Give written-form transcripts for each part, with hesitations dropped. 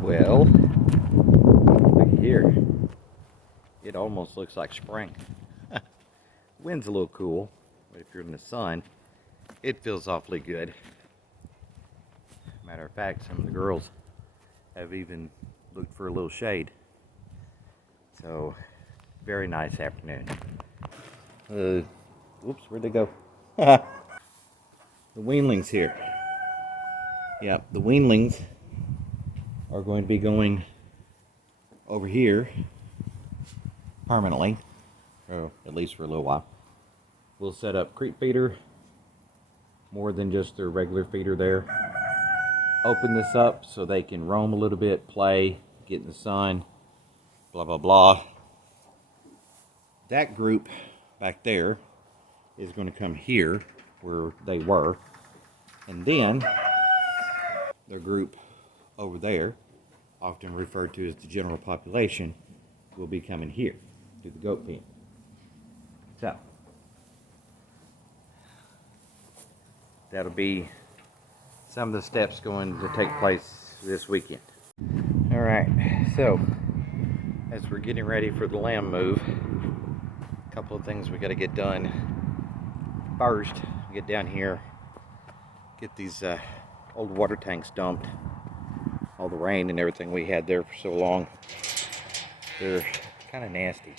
Well, look here. It almost looks like spring. Wind's a little cool, but if you're in the sun, it feels awfully good. Matter of fact, some of the girls have even looked for a little shade. So, very nice afternoon. Whoops, where'd they go? The weanlings here. Yep, the weanlings are going to be going over here permanently, or at least for a little while. We'll set up creep feeder, more than just their regular feeder there. Open this up so they can roam a little bit, play, get in the sun, blah, blah, blah. That group back there is going to come here where they were. And then their group over there, often referred to as the general population, will be coming here to the goat pen. So, that'll be some of the steps going to take place this weekend. All right, so as we're getting ready for the lamb move, a couple of things we got to get done. First, get down here, get these old water tanks dumped. All the rain and everything we had there for so long, they're kind of nasty.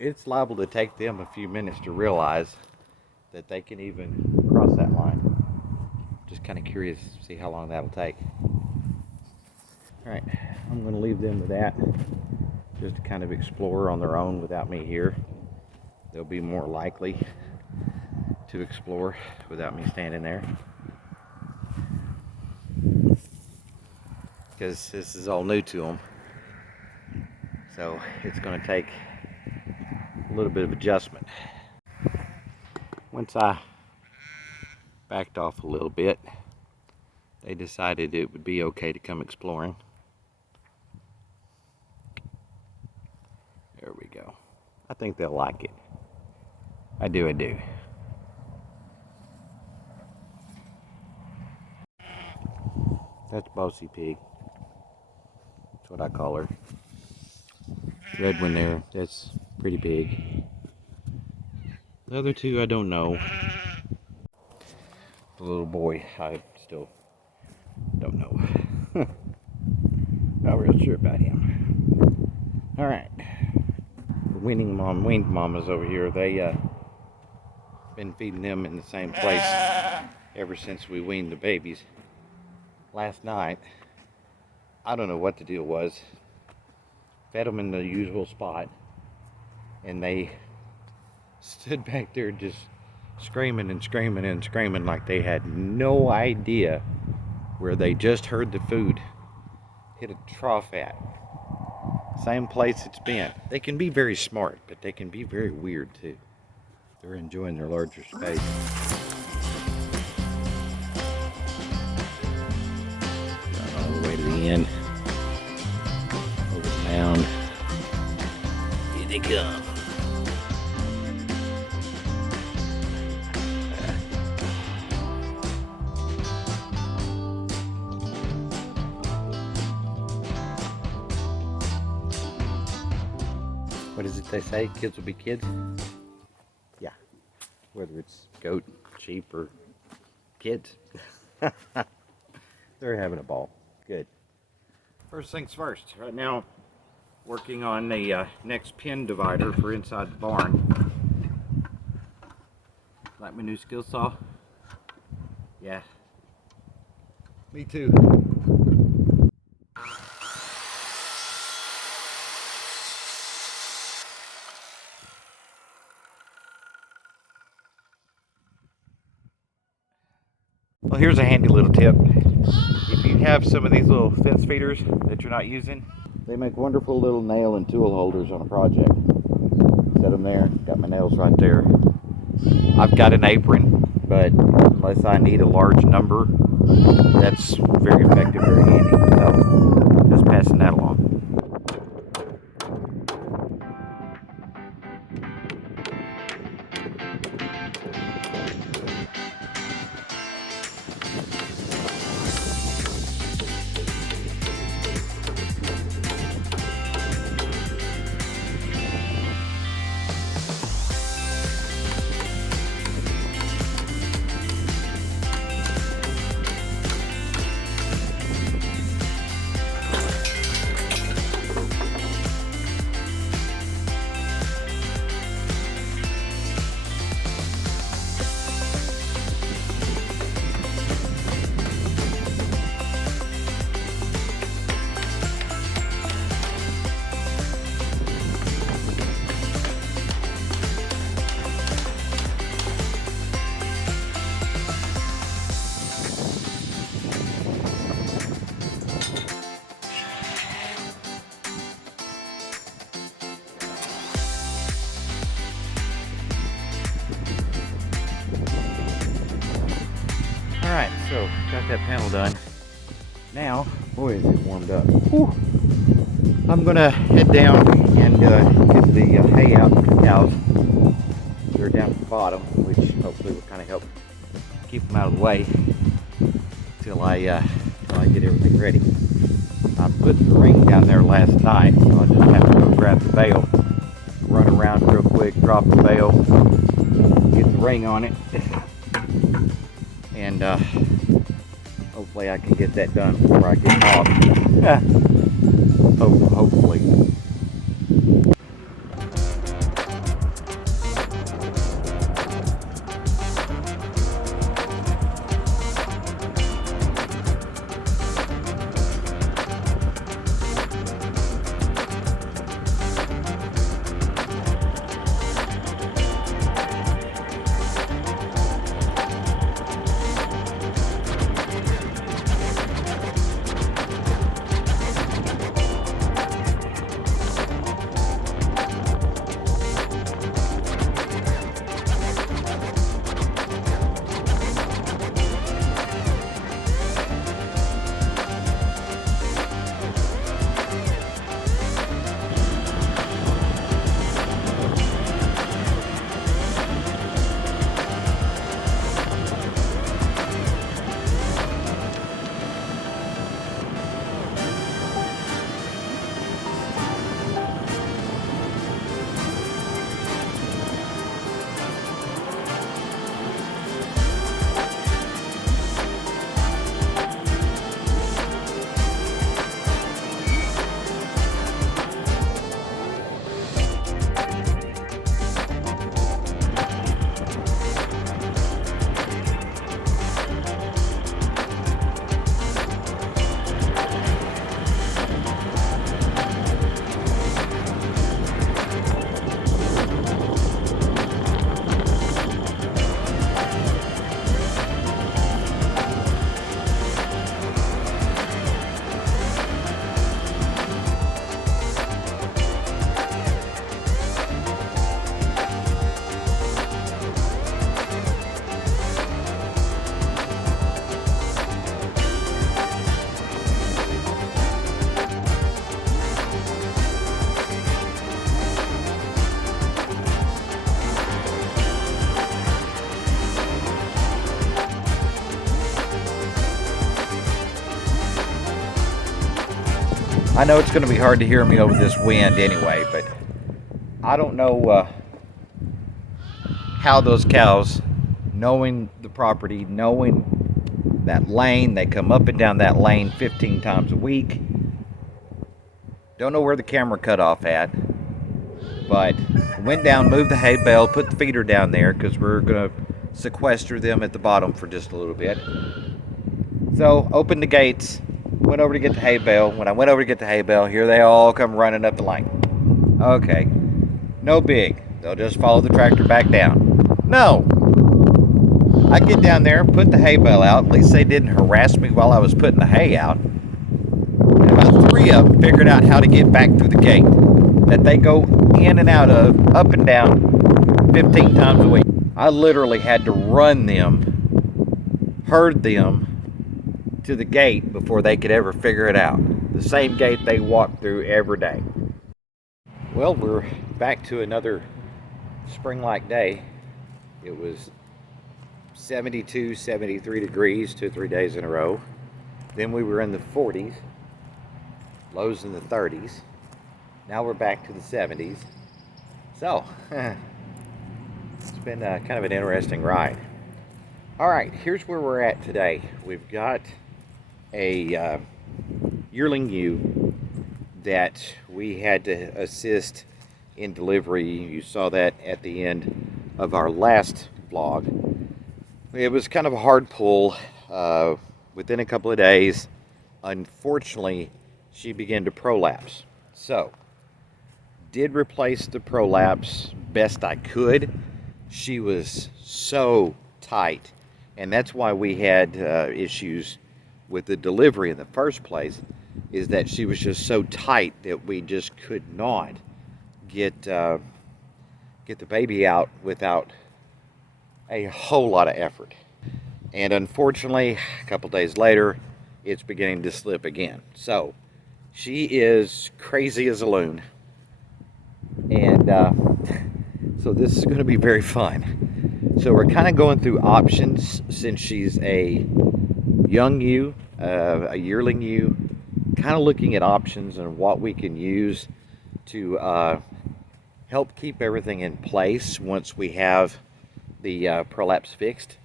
It's liable to take them a few minutes to realize that they can even cross that line. Just kind of curious to see how long that'll take. All right, I'm going to leave them with that, just to kind of explore on their own without me here. They'll be more likely to explore without me standing there, because this is all new to them. So it's going to take a little bit of adjustment. Once I backed off a little bit, they decided it would be okay to come exploring. There we go. I think they'll like it. I do. That's Bossy Pig. That's what I call her. Red one there, that's pretty big. The other two I don't know. The little boy, I still don't know. Not real sure about him. Alright. The weaned mamas over here, they been feeding them in the same place ever since we weaned the babies. Last night, I don't know what the deal was. Fed them in the usual spot, and they stood back there just screaming and screaming and screaming like they had no idea where they just heard the food hit a trough at. Same place it's been. They can be very smart, but they can be very weird too. They're enjoying their larger space. Got all the way to the end. Over the mound. Here they come. What is it they say? Kids will be kids? Yeah. Whether it's goat, sheep, or kids. They're having a ball. Good. First things first. Right now, working on the next pin divider for inside the barn. Like my new skill saw? Yeah. Me too. Well, here's a handy little tip. If you have some of these little fence feeders that you're not using, they make wonderful little nail and tool holders on a project. Set them there, got my nails right there. I've got an apron, but unless I need a large number, that's very effective, very handy. So, just passing that along. Alright, so got that panel done. Now, boy is it warmed up. Whew. I'm gonna head down and get the hay out for the cows. They're down at the bottom, which hopefully will kind of help keep them out of the way till I get everything ready. I put the ring down there last night, so I'll just have to go grab the bale, run around real quick, drop the bale, get the ring on it, and hopefully I can get that done before I get off. Hopefully. I know it's going to be hard to hear me over this wind anyway, but I don't know how those cows, knowing the property, knowing that lane. They come up and down that lane 15 times a week. Don't know where the camera cut off at, but went down, moved the hay bale, put the feeder down there because we're going to sequester them at the bottom for just a little bit. So opened the gates, went over to get the hay bale. When I went over to get the hay bale, here they all come running up the lane. Okay, no big. They'll just follow the tractor back down. No. I get down there, put the hay bale out. At least they didn't harass me while I was putting the hay out. And about 3 of them figured out how to get back through the gate that they go in and out of, up and down, 15 times a week. I literally had to run them, herd them to the gate before they could ever figure it out. The same gate they walk through every day. Well, we're back to another spring-like day. It was 72, 73 degrees 2 or 3 days in a row. Then we were in the 40s, lows in the 30s. Now we're back to the 70s. So, it's been kind of an interesting ride. All right, here's where we're at today. We've got a yearling ewe that we had to assist in delivery. You saw that at the end of our last vlog. It was kind of a hard pull. Within a couple of days, unfortunately, she began to prolapse. So, did replace the prolapse best I could. She was so tight, and that's why we had issues with the delivery in the first place, is that she was just so tight that we just could not get the baby out without a whole lot of effort. And unfortunately, a couple days later, it's beginning to slip again. So she is crazy as a loon, and so this is going to be very fun. So we're kind of going through options since she's a young ewe, a yearling ewe, kind of looking at options and what we can use to help keep everything in place once we have the prolapse fixed,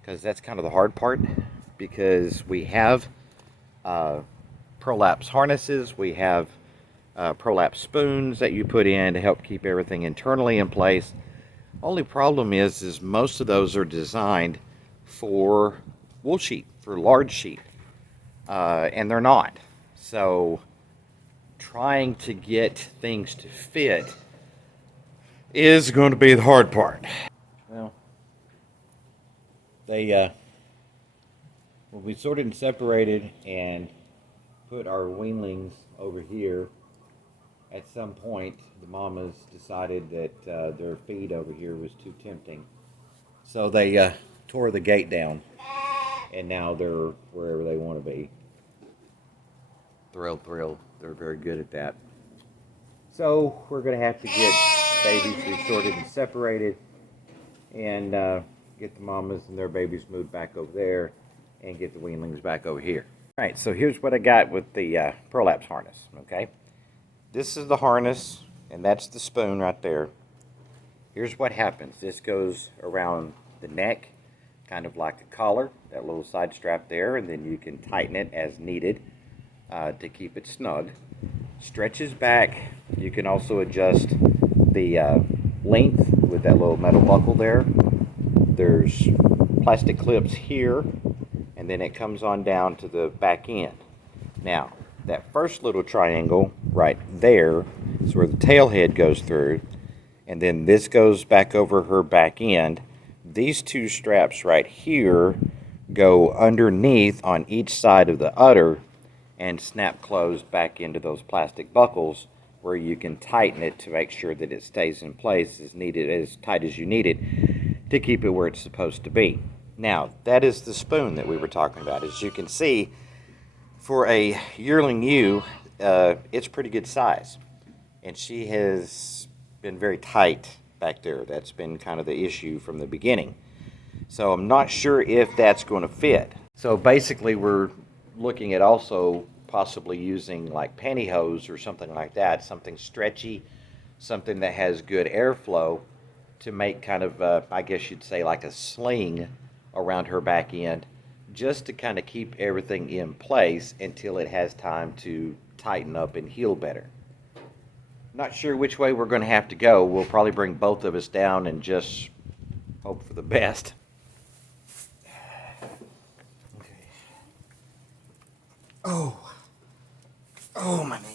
because that's kind of the hard part, because we have prolapse harnesses, we have prolapse spoons that you put in to help keep everything internally in place. Only problem is most of those are designed for wool sheep, for large sheep, and they're not. So trying to get things to fit is going to be the hard part. Well, they when we sorted and separated and put our weanlings over here, at some point the mamas decided that their feed over here was too tempting, so they tore the gate down, and now they're wherever they want to be. Thrill, they're very good at that. So we're going to have to get babies resorted and separated, and get the mamas and their babies moved back over there, and get the weanlings back over here. All right, so here's what I got with the prolapse harness, okay? This is the harness, and that's the spoon right there. Here's what happens. This goes around the neck, kind of like a collar, that little side strap there, and then you can tighten it as needed to keep it snug. Stretches back. You can also adjust the length with that little metal buckle there. There's plastic clips here, and then it comes on down to the back end. Now, that first little triangle right there is where the tail head goes through, and then this goes back over her back end. These two straps right here go underneath on each side of the udder and snap closed back into those plastic buckles, where you can tighten it to make sure that it stays in place as needed, as tight as you need it, to keep it where it's supposed to be. Now, that is the spoon that we were talking about. As you can see, for a yearling ewe, it's pretty good size, and she has been very tight back there. That's been kind of the issue from the beginning. So I'm not sure if that's going to fit. So basically we're looking at also possibly using like pantyhose or something like that, something stretchy, something that has good airflow, to make kind of, I guess you'd say, like a sling around her back end just to kind of keep everything in place until it has time to tighten up and heal better. Not sure which way we're going to have to go. We'll probably bring both of us down and just hope for the best. Okay. Oh, my knee.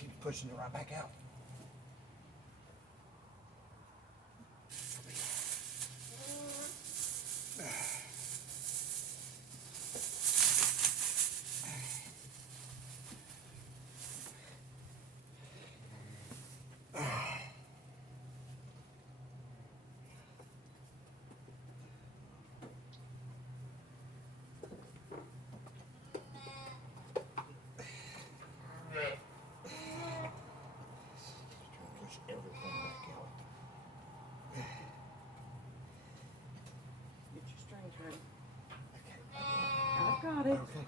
Keep pushing it right back out. Got it. Okay.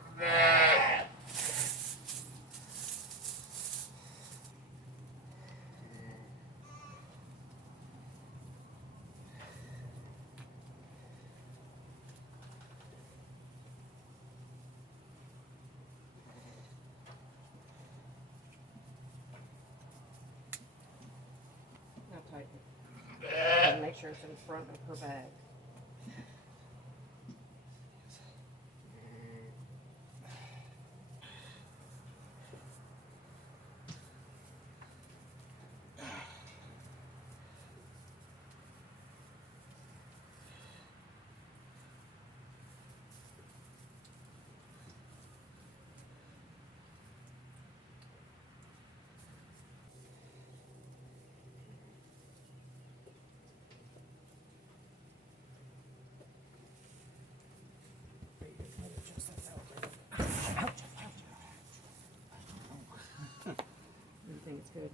Now tighten it. And make sure it's in front of her bag. You think it's good?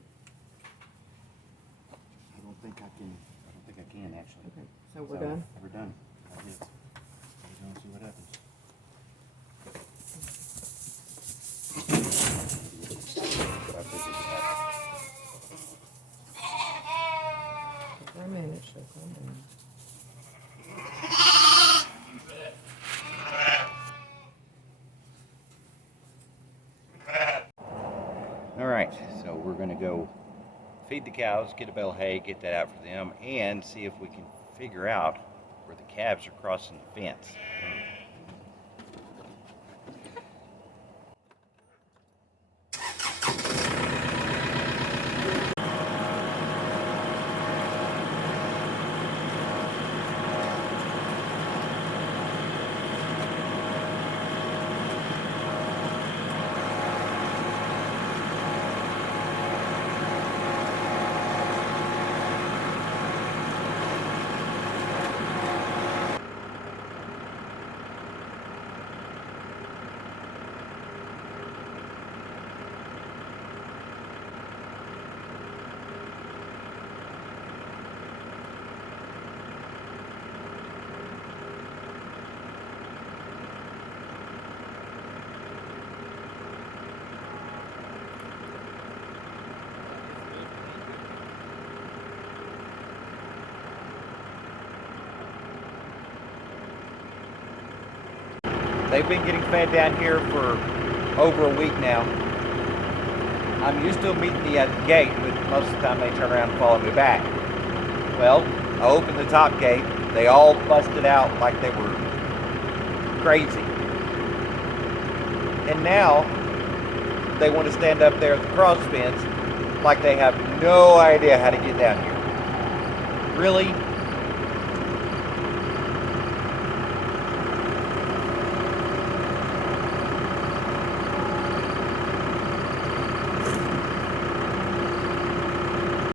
I don't think I can actually. Okay, so we're done? We're done. That is. We're gonna see what happens. For a minute, she'll calm down. All right, so we're gonna go feed the cows, get a bale of hay, get that out for them, and see if we can figure out where the calves are crossing the fence. They've been getting fed down here for over a week now. I'm used to them meeting me at the gate, but most of the time they turn around and follow me back. Well, I opened the top gate. They all busted out like they were crazy. And now they want to stand up there at the cross fence like they have no idea how to get down here. Really?